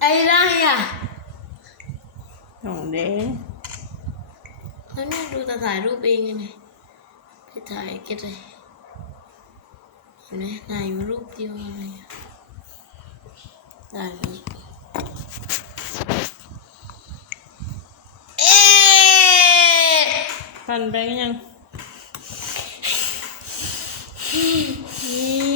ไอ้ไรอะองเดงแล้วเนี่ยดูแต่ถ่ายรูปเองไงไปถ่ายก็ได้เห็นไหมถ่ายรูปเดียวอะไรถ่ายอีกเอ๊ะฟันแบงยังนี่